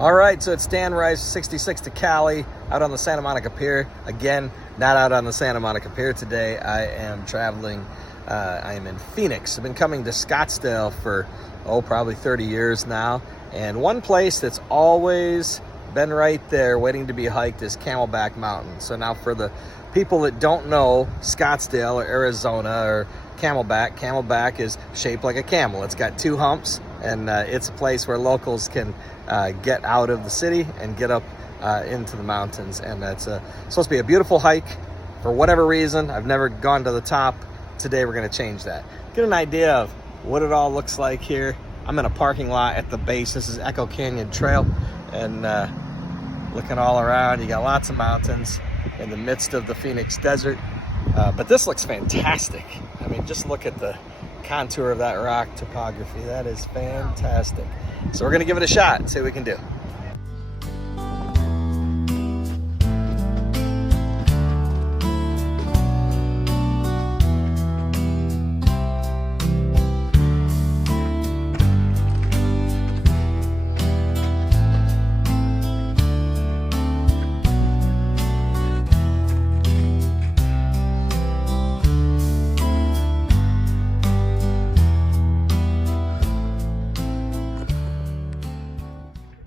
All right, so it's Dan Rice, 66 to Cali, out on the Santa Monica Pier. Again, not out on the Santa Monica Pier today. I am traveling. I am in Phoenix. I've been coming to Scottsdale for, probably 30 years now. And one place that's always been right there waiting to be hiked is Camelback Mountain. So now for the people that don't know Scottsdale or Arizona or Camelback is shaped like a camel. It's got two humps, and it's a place where locals can get out of the city and get up into the mountains. And it's supposed to be a beautiful hike. For whatever reason, I've never gone to the top. Today we're going to change that. Get an idea of what it all looks like here. I'm in a parking lot at the base. This is Echo Canyon Trail, and looking all around, you got lots of mountains in the midst of the Phoenix desert. But this looks fantastic. I mean, just look at the contour of that rock topography. That is fantastic. So we're gonna give it a shot and see what we can do.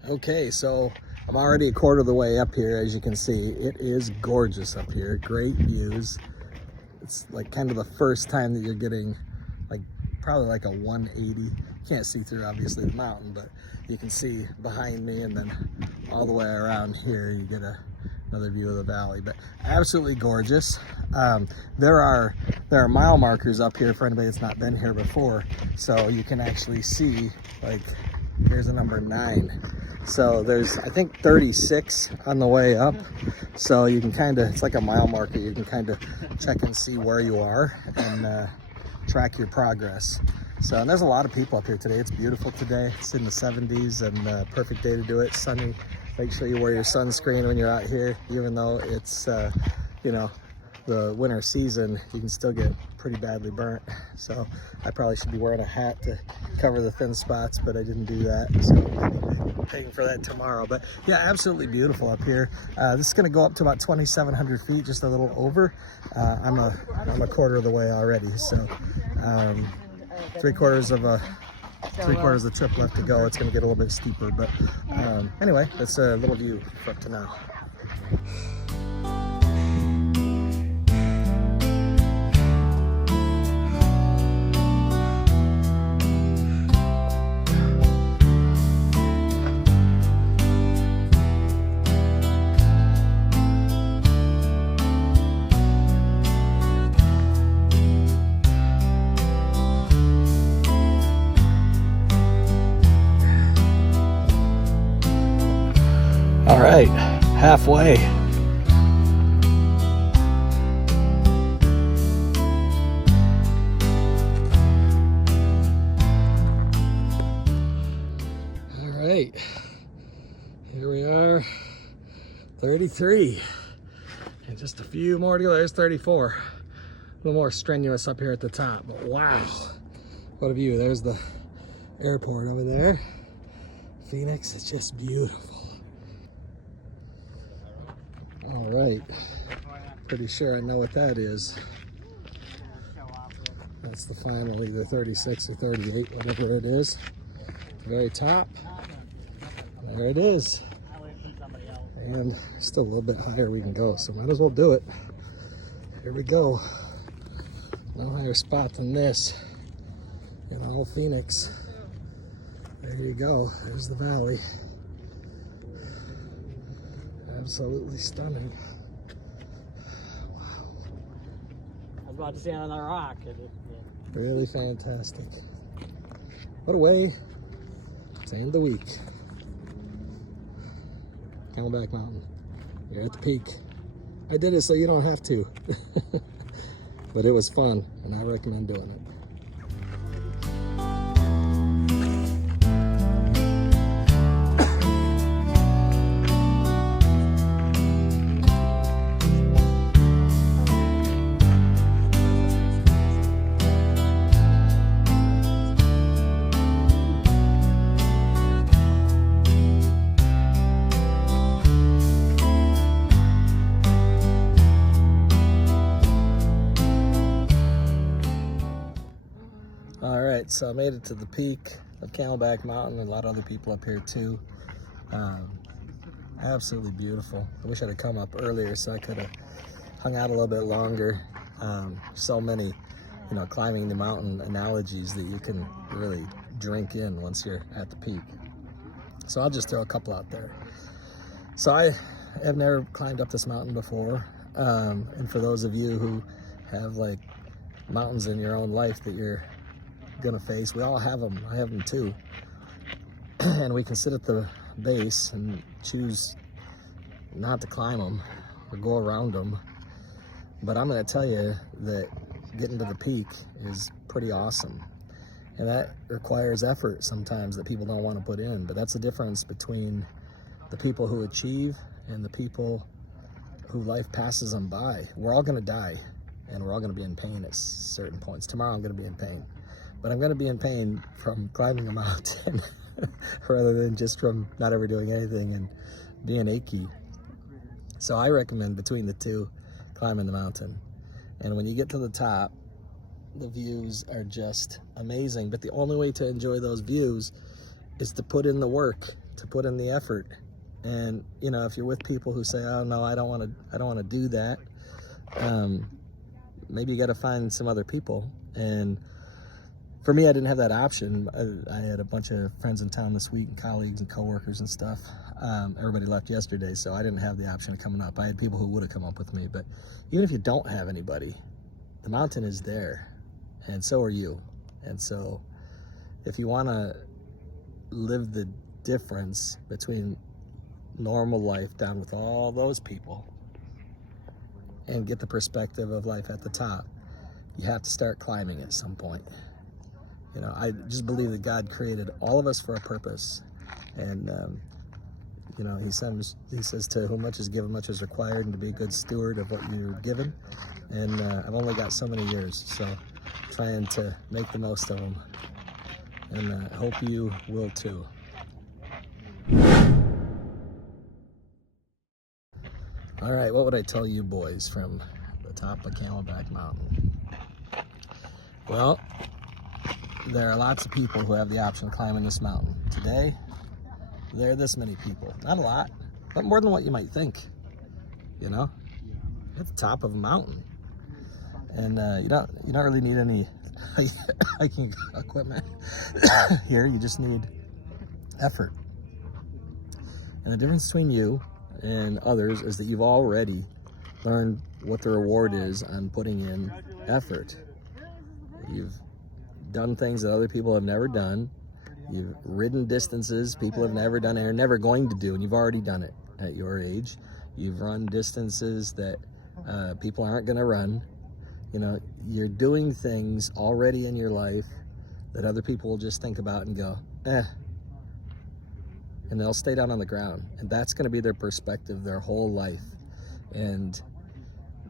Okay, so I'm already a quarter of the way up here. As you can see, it is gorgeous up here. Great views. It's like kind of the first time that you're getting probably like a 180. Can't see through obviously the mountain, but you can see behind me, and then all the way around here you get another view of the valley. But absolutely gorgeous. There are mile markers up here for anybody that's not been here before, so you can actually see, like, here's a number 9. So there's, I think, 36 on the way up. So you can kind of, it's like a mile marker. You can kind of check and see where you are and track your progress. So, and there's a lot of people up here today. It's beautiful today. It's in the 70s and perfect day to do it. Sunny. Make sure you wear your sunscreen when you're out here, even though it's, you know, the winter season, you can still get pretty badly burnt. So I probably should be wearing a hat to cover the thin spots, but I didn't do that. So I'm paying for that tomorrow. But yeah, absolutely beautiful up here. This is gonna go up to about 2,700 feet, just a little over. I'm a quarter of the way already. So three quarters of the trip left to go. It's gonna get a little bit steeper, but anyway, that's a little view up to now. All right, halfway. All right, here we are, 33, and just a few more to go. There's 34. A little more strenuous up here at the top, but wow, what a view. There's the airport over there. Phoenix, it's just beautiful. All right, pretty sure I know what that is. That's the final, either 36 or 38, whatever it is. Very top, there it is. And still a little bit higher we can go, so might as well do it. Here we go. No higher spot than this in all Phoenix. There you go, there's the valley. Absolutely stunning. Wow. I was about to stand on the rock. Really fantastic. What a way to end the week. Camelback Mountain. You're at the peak. I did it so you don't have to. But it was fun, and I recommend doing it. so I made it to the peak of Camelback Mountain, and a lot of other people up here too. Absolutely beautiful. I wish I'd have come up earlier so I could have hung out a little bit longer. So many, climbing the mountain analogies that you can really drink in once you're at the peak. So I'll just throw a couple out there. So I have never climbed up this mountain before. And for those of you who have like mountains in your own life that you're gonna face, we all have them. I have them too. And we can sit at the base and choose not to climb them or go around them. But I'm gonna tell you that getting to the peak is pretty awesome. And that requires effort sometimes that people don't want to put in. But that's the difference between the people who achieve and the people who life passes them by. We're all gonna die, and we're all gonna be in pain at certain points. Tomorrow I'm gonna be in pain. But I'm gonna be in pain from climbing a mountain rather than just from not ever doing anything and being achy. So I recommend between the two, climbing the mountain. And when you get to the top, the views are just amazing. But the only way to enjoy those views is to put in the work, to put in the effort. And if you're with people who say, "Oh no, I don't want to do that," maybe you got to find some other people. And for me, I didn't have that option. I had a bunch of friends in town this week, and colleagues and coworkers and stuff. Everybody left yesterday, so I didn't have the option of coming up. I had people who would have come up with me, but even if you don't have anybody, the mountain is there, and so are you. And so if you want to live the difference between normal life down with all those people and get the perspective of life at the top, you have to start climbing at some point. I just believe that God created all of us for a purpose. And, he says to whom much is given, much is required, and to be a good steward of what you're given. And I've only got so many years, so trying to make the most of them. And I hope you will too. All right, what would I tell you boys from the top of Camelback Mountain? Well, there are lots of people who have the option of climbing this mountain. Today, there are this many people. Not a lot, but more than what you might think. At the top of a mountain. And you don't really need any hiking equipment here. You just need effort. And the difference between you and others is that you've already learned what the reward is on putting in effort. You've done things that other people have never done. You've ridden distances people have never done and are never going to do, and you've already done it at your age. You've run distances that people aren't going to run. You're doing things already in your life that other people will just think about and go, and they'll stay down on the ground. And that's going to be their perspective their whole life. And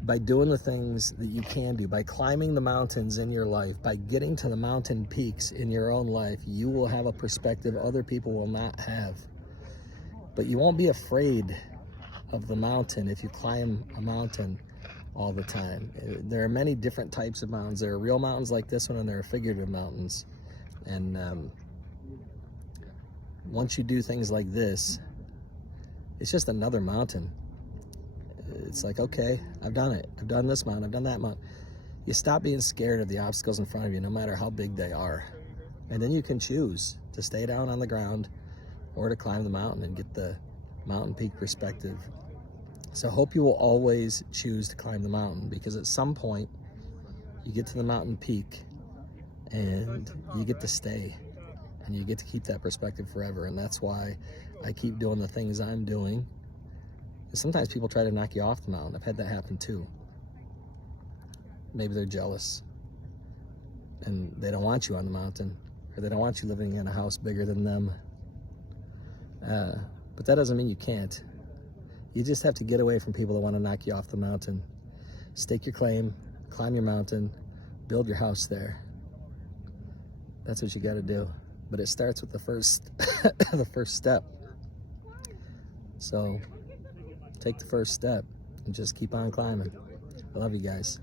by doing the things that you can do, by climbing the mountains in your life, by getting to the mountain peaks in your own life, you will have a perspective other people will not have. But you won't be afraid of the mountain if you climb a mountain all the time. There are many different types of mountains. There are real mountains like this one, and there are figurative mountains. And once you do things like this, it's just another mountain. It's like, okay, I've done it. I've done this mountain. I've done that mountain. You stop being scared of the obstacles in front of you, no matter how big they are. And then you can choose to stay down on the ground or to climb the mountain and get the mountain peak perspective. So I hope you will always choose to climb the mountain, because at some point you get to the mountain peak and you get to stay and you get to keep that perspective forever. And that's why I keep doing the things I'm doing. Sometimes people try to knock you off the mountain. I've had that happen too. Maybe they're jealous and they don't want you on the mountain, or they don't want you living in a house bigger than them. But that doesn't mean you can't. You just have to get away from people that want to knock you off the mountain. Stake your claim, climb your mountain, build your house there. That's what you got to do. But it starts with the first step. So take the first step and just keep on climbing. I love you guys.